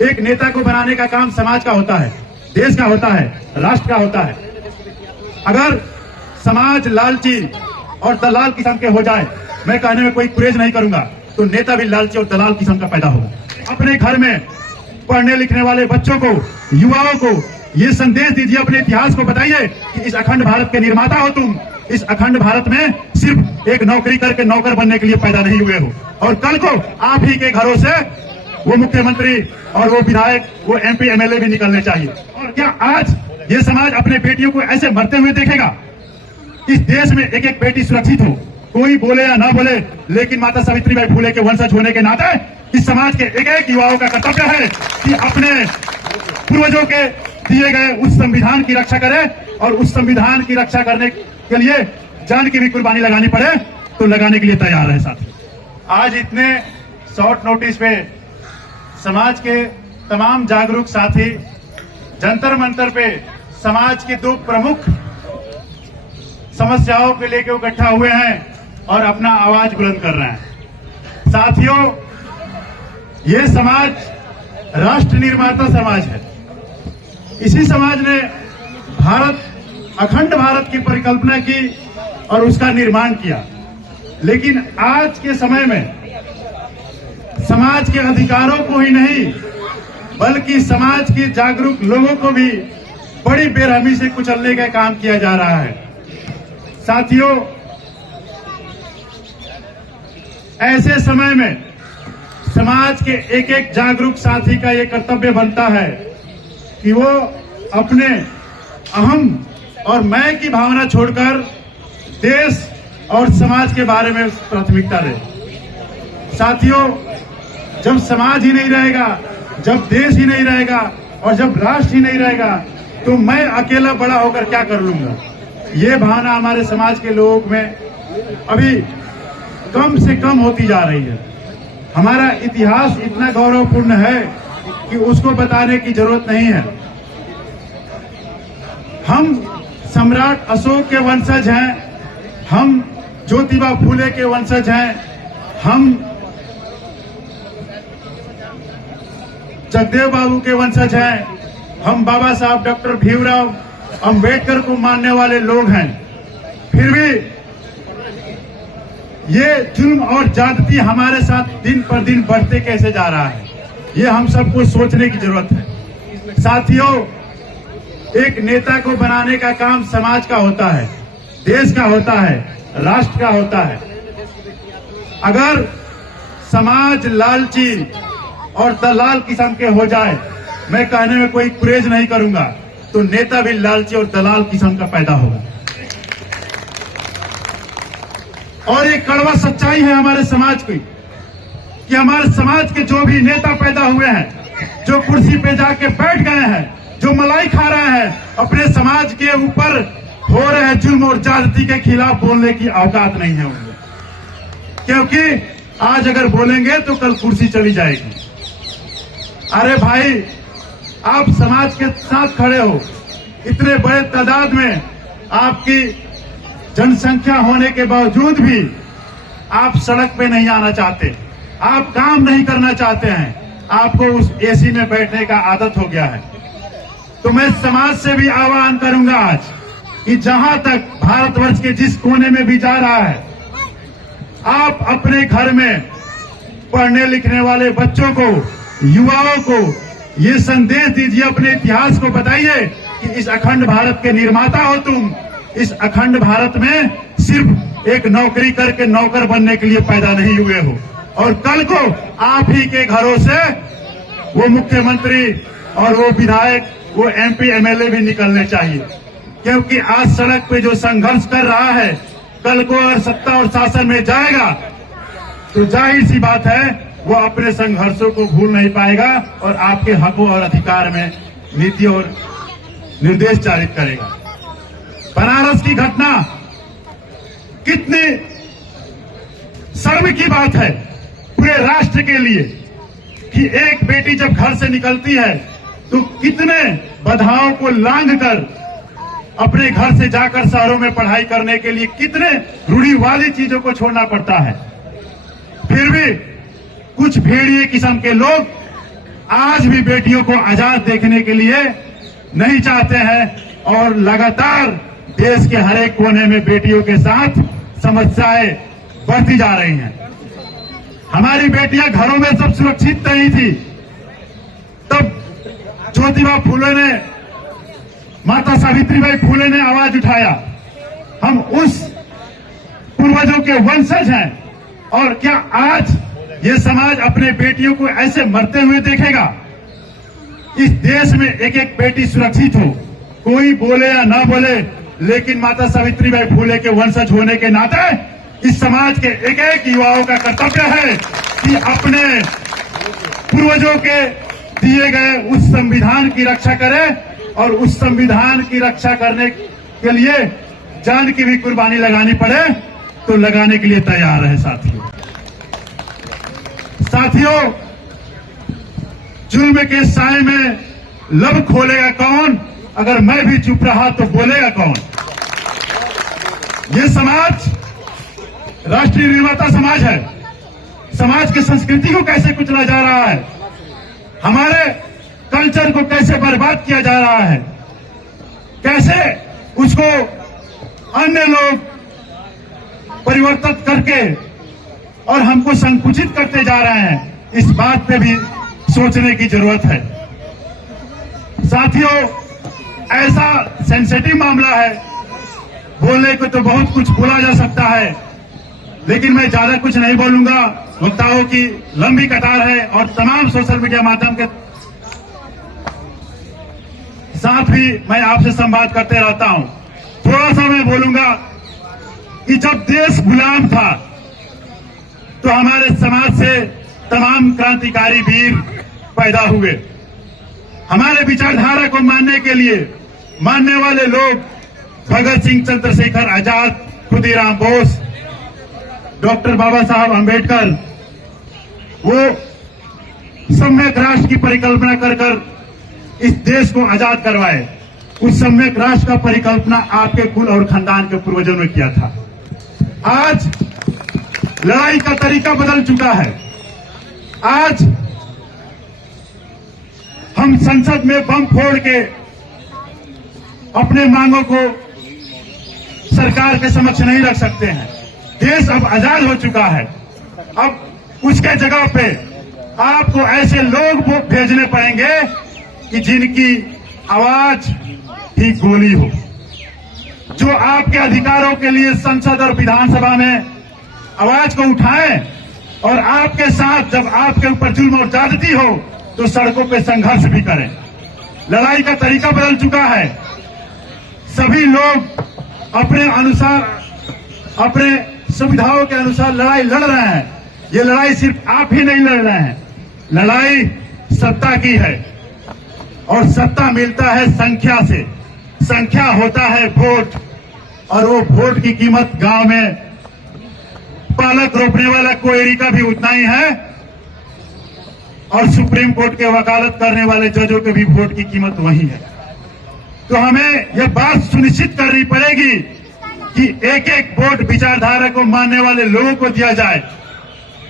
एक नेता को बनाने का काम समाज का होता है, देश का होता है, राष्ट्र का होता है। अगर समाज लालची और दलाल किस्म के हो जाए, मैं कहने में कोई गुरेज नहीं करूंगा, तो नेता भी लालची और दलाल किस्म का पैदा होगा। अपने घर में पढ़ने लिखने वाले बच्चों को, युवाओं को ये संदेश दीजिए, अपने इतिहास को बताइए कि इस अखंड भारत के निर्माता हो तुम। इस अखंड भारत में सिर्फ एक नौकरी करके नौकर बनने के लिए पैदा नहीं हुए हो, और कल को आप ही के घरों से वो मुख्यमंत्री और वो विधायक, वो एमपी एमएलए भी निकलने चाहिए। और क्या आज ये समाज अपने बेटियों को ऐसे मरते हुए देखेगा? इस देश में एक एक बेटी सुरक्षित हो, कोई बोले या ना बोले, लेकिन माता सावित्रीबाई फुले के वंशज होने के नाते इस समाज के एक एक युवाओं का कर्तव्य है कि अपने पूर्वजों के दिए गए उस संविधान की रक्षा करे, और उस संविधान की रक्षा करने के लिए जान की भी कुर्बानी लगानी पड़े तो लगाने के लिए तैयार है। साथी, आज इतने शॉर्ट नोटिस पे समाज के तमाम जागरूक साथी जंतर मंतर पे समाज के दो प्रमुख समस्याओं के लेकर इकट्ठा हुए हैं और अपना आवाज बुलंद कर रहे हैं। साथियों, ये समाज राष्ट्र निर्माता समाज है। इसी समाज ने अखंड भारत की परिकल्पना की और उसका निर्माण किया, लेकिन आज के समय में समाज के अधिकारों को ही नहीं बल्कि समाज के जागरूक लोगों को भी बड़ी बेरहमी से कुचलने का काम किया जा रहा है। साथियों, ऐसे समय में समाज के एक एक जागरूक साथी का ये कर्तव्य बनता है कि वो अपने अहम और मैं की भावना छोड़कर देश और समाज के बारे में प्राथमिकता दे। साथियों, जब समाज ही नहीं रहेगा, जब देश ही नहीं रहेगा और जब राष्ट्र ही नहीं रहेगा, तो मैं अकेला बड़ा होकर क्या कर लूंगा? ये भावना हमारे समाज के लोगों में अभी कम से कम होती जा रही है। हमारा इतिहास इतना गौरवपूर्ण है कि उसको बताने की जरूरत नहीं है। हम सम्राट अशोक के वंशज हैं, हम ज्योतिबा फूले के वंशज हैं, हम जगदेव बाबू के वंशज हैं, हम बाबा साहब डॉक्टर भीमराव अंबेडकर को मानने वाले लोग हैं। फिर भी ये जुल्म और ज्यादती हमारे साथ दिन पर दिन बढ़ते कैसे जा रहा है, ये हम सबको सोचने की जरूरत है। साथियों, एक नेता को बनाने का काम समाज का होता है, देश का होता है, राष्ट्र का होता है। अगर समाज लालची और दलाल किस्म के हो जाए, मैं कहने में कोई गुरेज नहीं करूंगा, तो नेता भी लालची और दलाल किस्म का पैदा होगा। और ये कड़वा सच्चाई है हमारे समाज की कि हमारे समाज के जो भी नेता पैदा हुए हैं, जो कुर्सी पे जाके बैठ गए हैं, जो मलाई खा रहे हैं, अपने समाज के ऊपर हो रहे जुल्म और ज्यादती के खिलाफ बोलने की औकात नहीं है उनमें, क्योंकि आज अगर बोलेंगे तो कल कुर्सी चली जाएगी। अरे भाई, आप समाज के साथ खड़े हो, इतने बड़े तादाद में आपकी जनसंख्या होने के बावजूद भी आप सड़क पे नहीं आना चाहते, आप काम नहीं करना चाहते हैं, आपको उस एसी में बैठने का आदत हो गया है। तो मैं समाज से भी आह्वान करूंगा आज कि जहां तक भारतवर्ष के जिस कोने में भी जा रहा है, आप अपने घर में पढ़ने लिखने वाले बच्चों को, युवाओं को ये संदेश दीजिए, अपने इतिहास को बताइए कि इस अखंड भारत के निर्माता हो तुम। इस अखंड भारत में सिर्फ एक नौकरी करके नौकर बनने के लिए पैदा नहीं हुए हो, और कल को आप ही के घरों से वो मुख्यमंत्री और वो विधायक, वो एमपी एमएलए भी निकलने चाहिए। क्योंकि आज सड़क पे जो संघर्ष कर रहा है, कल को अगर सत्ता और शासन में जाएगा तो जाहिर सी बात है वो अपने संघर्षों को भूल नहीं पाएगा और आपके हकों और अधिकार में नीति और निर्देश जारी करेगा। बनारस की घटना कितनी शर्म की बात है पूरे राष्ट्र के लिए कि एक बेटी जब घर से निकलती है तो कितने बाधाओं को लांघकर अपने घर से जाकर शहरों में पढ़ाई करने के लिए कितने रूढ़िवादी चीजों को छोड़ना पड़ता है। फिर भी कुछ भेड़िए किस्म के लोग आज भी बेटियों को आजाद देखने के लिए नहीं चाहते हैं और लगातार देश के हर एक कोने में बेटियों के साथ समस्याएं बढ़ती जा रही हैं। हमारी बेटियां घरों में सब सुरक्षित नहीं थी, तब ज्योतिबा फूले ने, माता सावित्रीबाई फूले ने आवाज उठाया। हम उस पूर्वजों के वंशज हैं और क्या आज ये समाज अपने बेटियों को ऐसे मरते हुए देखेगा? इस देश में एक एक बेटी सुरक्षित हो, कोई बोले या ना बोले, लेकिन माता सावित्रीबाई फूले के वंशज होने के नाते इस समाज के एक एक युवाओं का कर्तव्य है कि अपने पूर्वजों के दिए गए उस संविधान की रक्षा करें और उस संविधान की रक्षा करने के लिए जान की भी कुर्बानी लगानी पड़े तो लगाने के लिए तैयार है। साथियों, जुल्म के साए में लब खोलेगा कौन? अगर मैं भी चुप रहा तो बोलेगा कौन? ये समाज राष्ट्रीय निर्माता समाज है। समाज की संस्कृति को कैसे कुचला जा रहा है, हमारे कल्चर को कैसे बर्बाद किया जा रहा है, कैसे उसको अन्य लोग परिवर्तित करके और हमको संकुचित करते जा रहे हैं, इस बात पे भी सोचने की जरूरत है। साथियों, ऐसा सेंसिटिव मामला है, बोलने को तो बहुत कुछ बोला जा सकता है, लेकिन मैं ज्यादा कुछ नहीं बोलूंगा। वक्ताओं की लंबी कतार है और तमाम सोशल मीडिया माध्यम के साथ भी मैं आपसे संवाद करते रहता हूं। थोड़ा सा मैं बोलूंगा कि जब देश गुलाम था तो हमारे समाज से तमाम क्रांतिकारी वीर पैदा हुए। हमारे विचारधारा को मानने वाले लोग भगत सिंह, चंद्रशेखर आजाद, खुदीराम बोस, डॉक्टर बाबा साहब अम्बेडकर, वो सम्यक राष्ट्र की परिकल्पना कर इस देश को आजाद करवाए। उस सम्यक राष्ट्र का परिकल्पना आपके कुल और खानदान के पूर्वजों ने किया था। आज लड़ाई का तरीका बदल चुका है। आज हम संसद में बम फोड़ के अपने मांगों को सरकार के समक्ष नहीं रख सकते हैं। देश अब आजाद हो चुका है। अब उसके जगह पे आपको ऐसे लोग भेजने पड़ेंगे कि जिनकी आवाज ही गोली हो, जो आपके अधिकारों के लिए संसद और विधानसभा में आवाज को उठाएं और आपके साथ जब आपके ऊपर जुल्म और ज्यादती हो तो सड़कों पे संघर्ष भी करें। लड़ाई का तरीका बदल चुका है। सभी लोग अपने अनुसार, अपने सुविधाओं के अनुसार लड़ाई लड़ रहे हैं। ये लड़ाई सिर्फ आप ही नहीं लड़ रहे हैं, लड़ाई सत्ता की है और सत्ता मिलता है संख्या से। संख्या होता है वोट, और वो वोट की कीमत गांव में पालक रोपने वाला कोयरी का भी उतना ही है और सुप्रीम कोर्ट के वकालत करने वाले जजों के भी वोट की कीमत वही है। तो हमें यह बात सुनिश्चित करनी पड़ेगी कि एक एक वोट विचारधारा को मानने वाले लोगों को दिया जाए।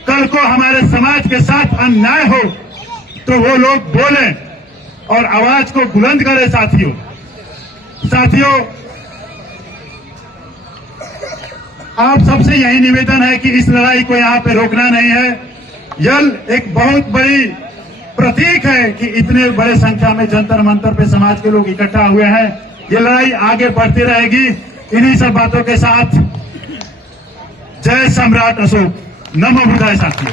कल को हमारे समाज के साथ अन्याय हो तो वो लोग बोलें और आवाज को बुलंद करें। साथियों, आप सबसे यही निवेदन है कि इस लड़ाई को यहाँ पे रोकना नहीं है। यह एक बहुत बड़ी प्रतीक है कि इतने बड़े संख्या में जंतर मंतर पे समाज के लोग इकट्ठा हुए हैं। ये लड़ाई आगे बढ़ती रहेगी। इन्हीं सब बातों के साथ जय सम्राट अशोक। नमो बुद्धाय साथियों।